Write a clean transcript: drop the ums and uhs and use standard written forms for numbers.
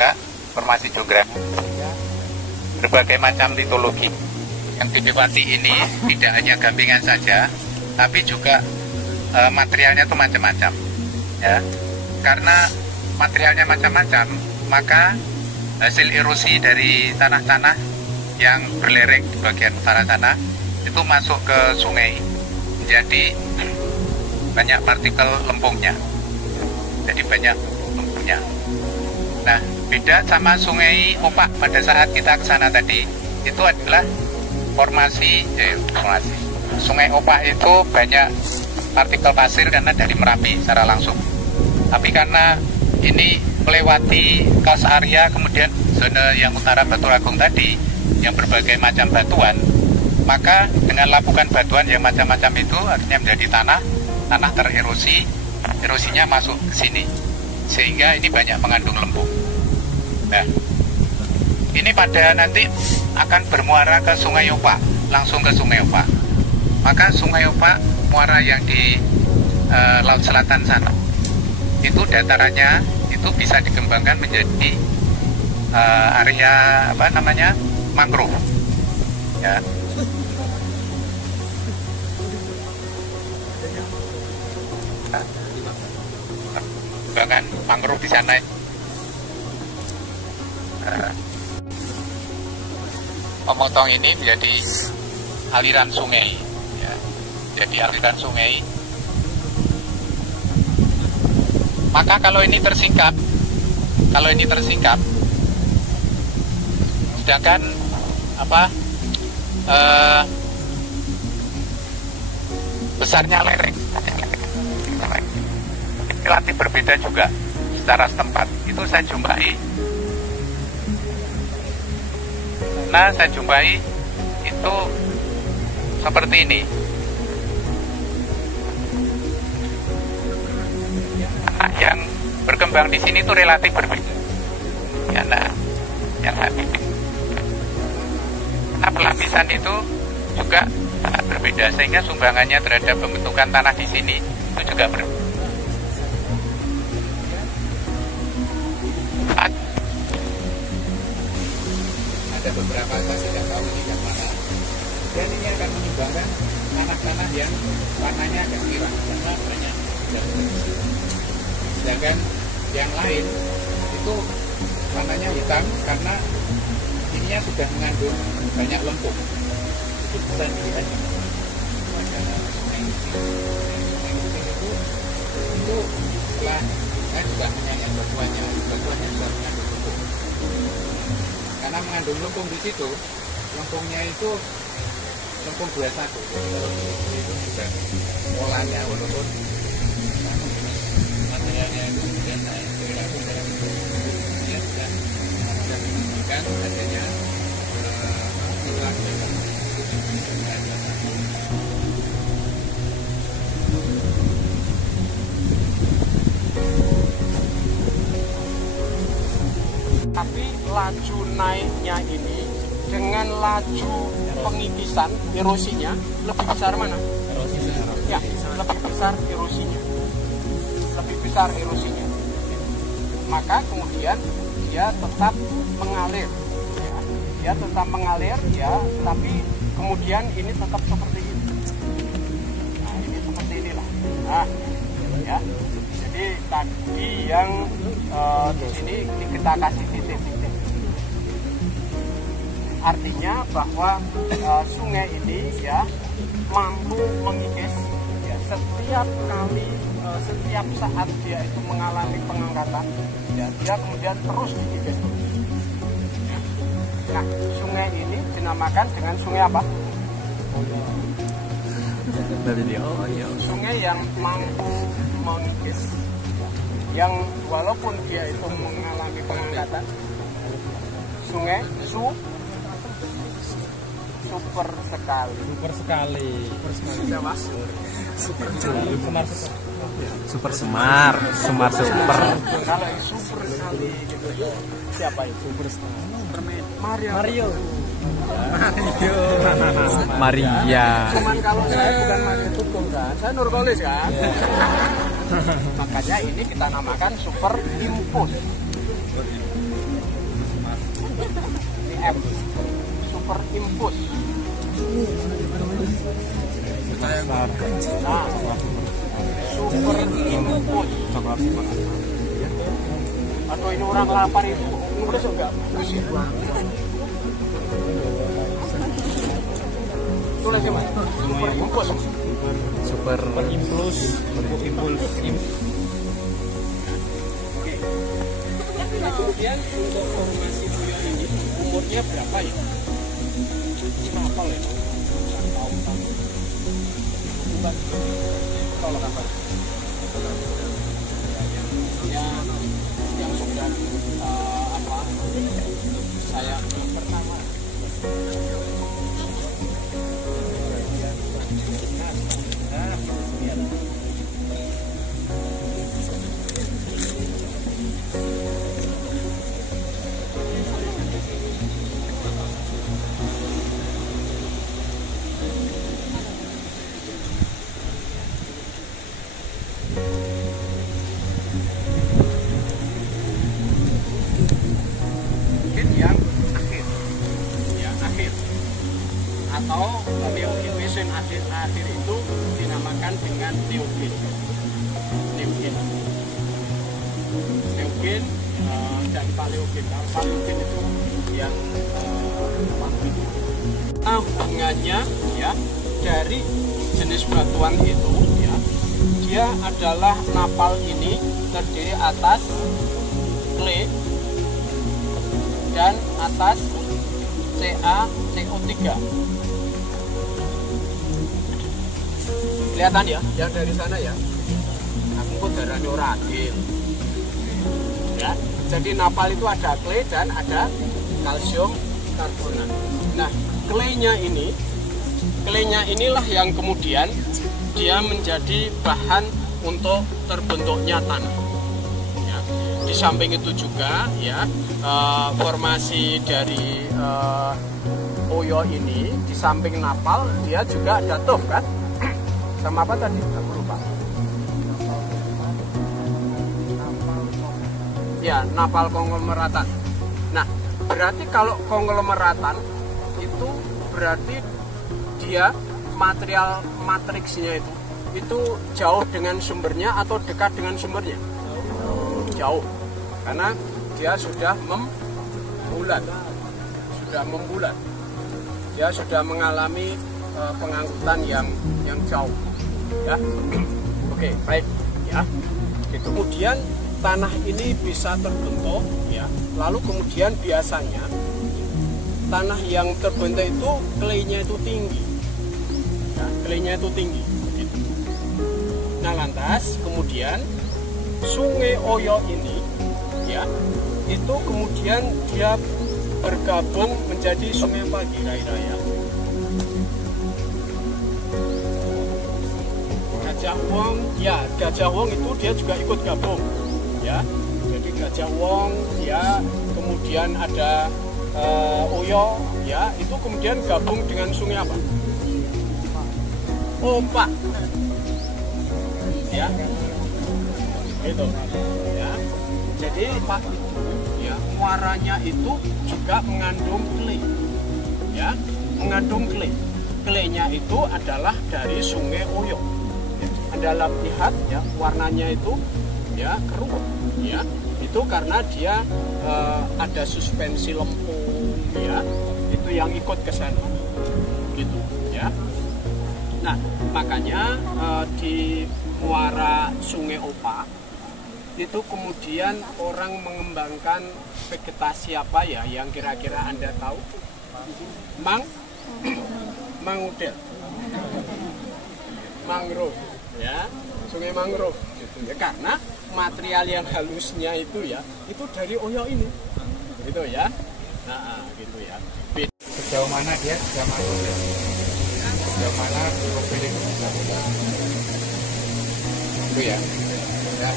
juga formasi geografi, berbagai macam litologi. Yang dilewati ini tidak hanya gampingan saja, tapi juga materialnya itu macam-macam. Ya, karena materialnya macam-macam, maka hasil erosi dari tanah-tanah yang berlereng di bagian utara sana itu masuk ke sungai, jadi banyak partikel lempungnya. Jadi banyak lempungnya. Nah, beda sama sungai Opak pada saat kita ke sana tadi, itu adalah formasi. Sungai Opak itu banyak partikel pasir karena dari Merapi secara langsung. Tapi karena ini melewati kaos area, kemudian zona yang utara Batu Agung tadi, yang berbagai macam batuan, maka dengan lapukan batuan yang macam-macam itu artinya menjadi tanah tererosi, erosinya masuk ke sini, sehingga ini banyak mengandung lempung. Nah, ini pada nanti akan bermuara ke Sungai Opak, langsung ke Sungai Opak. Maka Sungai Opak muara yang di Laut Selatan sana, itu datarannya itu bisa dikembangkan menjadi area mangrove. Ya. Kembangan mangrove di sana. Pemotong ini menjadi aliran sungai. Ya. Jadi aliran sungai. Maka kalau ini tersingkap, sedangkan besarnya lereng relatif berbeda juga secara setempat. Itu saya jumpai. Nah, saya jumpai itu seperti ini. Yang berkembang di sini itu relatif berbeda. Ya, nah, yang tadi. Nah, pelapisan itu juga sangat berbeda, sehingga sumbangannya terhadap pembentukan tanah di sini itu juga berbeda. Ada beberapa, saya tidak tahu ini yang mana, dan ini akan menyumbangkan tanah-tanah yang warnanya agak pirang karena banyak. Sedangkan yang lain itu warnanya hitam karena ininya sudah mengandung banyak lempung. Itu bisa dilihat pada sungai itu setelah saya juga menyanyikan batuannya sudah mengandung lempung. Karena mengandung lempung di situ, lempungnya itu lempung 21. Itu sudah polanya walaupun materialnya itu kemudian naik perilaku dalam dia sudah menunjukkan adanya tapi laju naiknya ini dengan laju pengikisan erosinya lebih besar mana? Ya, lebih besar erosinya. Maka kemudian dia tetap mengalir ya, tapi kemudian ini tetap seperti ini. Nah, ini seperti inilah. Nah, ya. Jadi tadi yang di sini kita kasih titik-titik. Artinya bahwa sungai ini ya mampu mengikis ya, setiap saat dia itu mengalami pengangkatan ya, dia kemudian terus dikikis. Nah, sungai ini dinamakan dengan sungai apa? Sungai yang mampu mengikis, yang walaupun dia itu mengalami pengangkatan, sungai super sekali. Siapa? Super semar. Kalau yang super sekali gitu, siapa itu? Mario. Maria. Cuman kalau saya bukan Mario Tukung kan, saya Nurkolis kan. Makanya ini kita namakan super impus. SIM, superimpus. Nah, superimpus. Atau ini orang lapar itu nulis enggak bagus ya? Tulis ya mas, superimpus. Superimpus. Kemudian untuk formasi Puyo ini umurnya berapa ya? Berapa ya? Tolong apa? Yang sudah saya pertama. Atau neogin mesin akhir itu dinamakan dengan neogin dan paleogin. Kalau paleogin itu yang hubungannya ya dari jenis batuan itu ya, dia adalah napal ini terdiri atas clay dan atas CaCO3. Kelihatan ya, yang dari sana ya. Aku kok darahnya ora adil. Ya, jadi napal itu ada clay dan ada kalsium karbonat. Nah, claynya inilah yang kemudian dia menjadi bahan untuk terbentuknya tanah. Ya, di samping itu juga ya formasi dari Puyo ini di samping napal dia juga ada tuff kan? Sama apa tadi? Aku lupa. Ya, napal konglomeratan. Nah, berarti kalau konglomeratan itu berarti dia material matriksnya itu jauh dengan sumbernya atau dekat dengan sumbernya? Jauh, karena dia sudah membulat, dia sudah mengalami pengangkutan yang jauh. Ya, oke, baik ya. Kemudian tanah ini bisa terbentuk ya. Lalu kemudian biasanya tanah yang terbentuk itu clay-nya itu tinggi. Ya, clay-nya itu tinggi. Gitu. Nah, lantas kemudian Sungai Oyo ini ya, itu kemudian dia bergabung menjadi sungai apa kira-kira ya? Gajah Wong, ya Gajah Wong itu dia juga ikut gabung, ya. Jadi Gajah Wong, ya, kemudian ada Oyo, ya, itu kemudian gabung dengan sungai apa? Opak, ya, itu, ya. Jadi Pak, ya, muaranya itu juga mengandung clay, ya, mengandung clay. Claynya itu adalah dari Sungai Oyo. Anda lihat ya warnanya itu ya keruh ya, itu karena dia ada suspensi lempung ya, itu yang ikut ke sana gitu ya. Nah, makanya di muara Sungai Opak itu kemudian orang mengembangkan vegetasi apa ya yang kira-kira Anda tahu? Mangudel, mangrove ya, sungai mangrove gitu ya, karena material yang halusnya itu ya itu dari Oyo ini gitu ya. Nah gitu ya. Sejauh mana dia sudah masuk ya? Sejauh mana profil itu ya? Ya.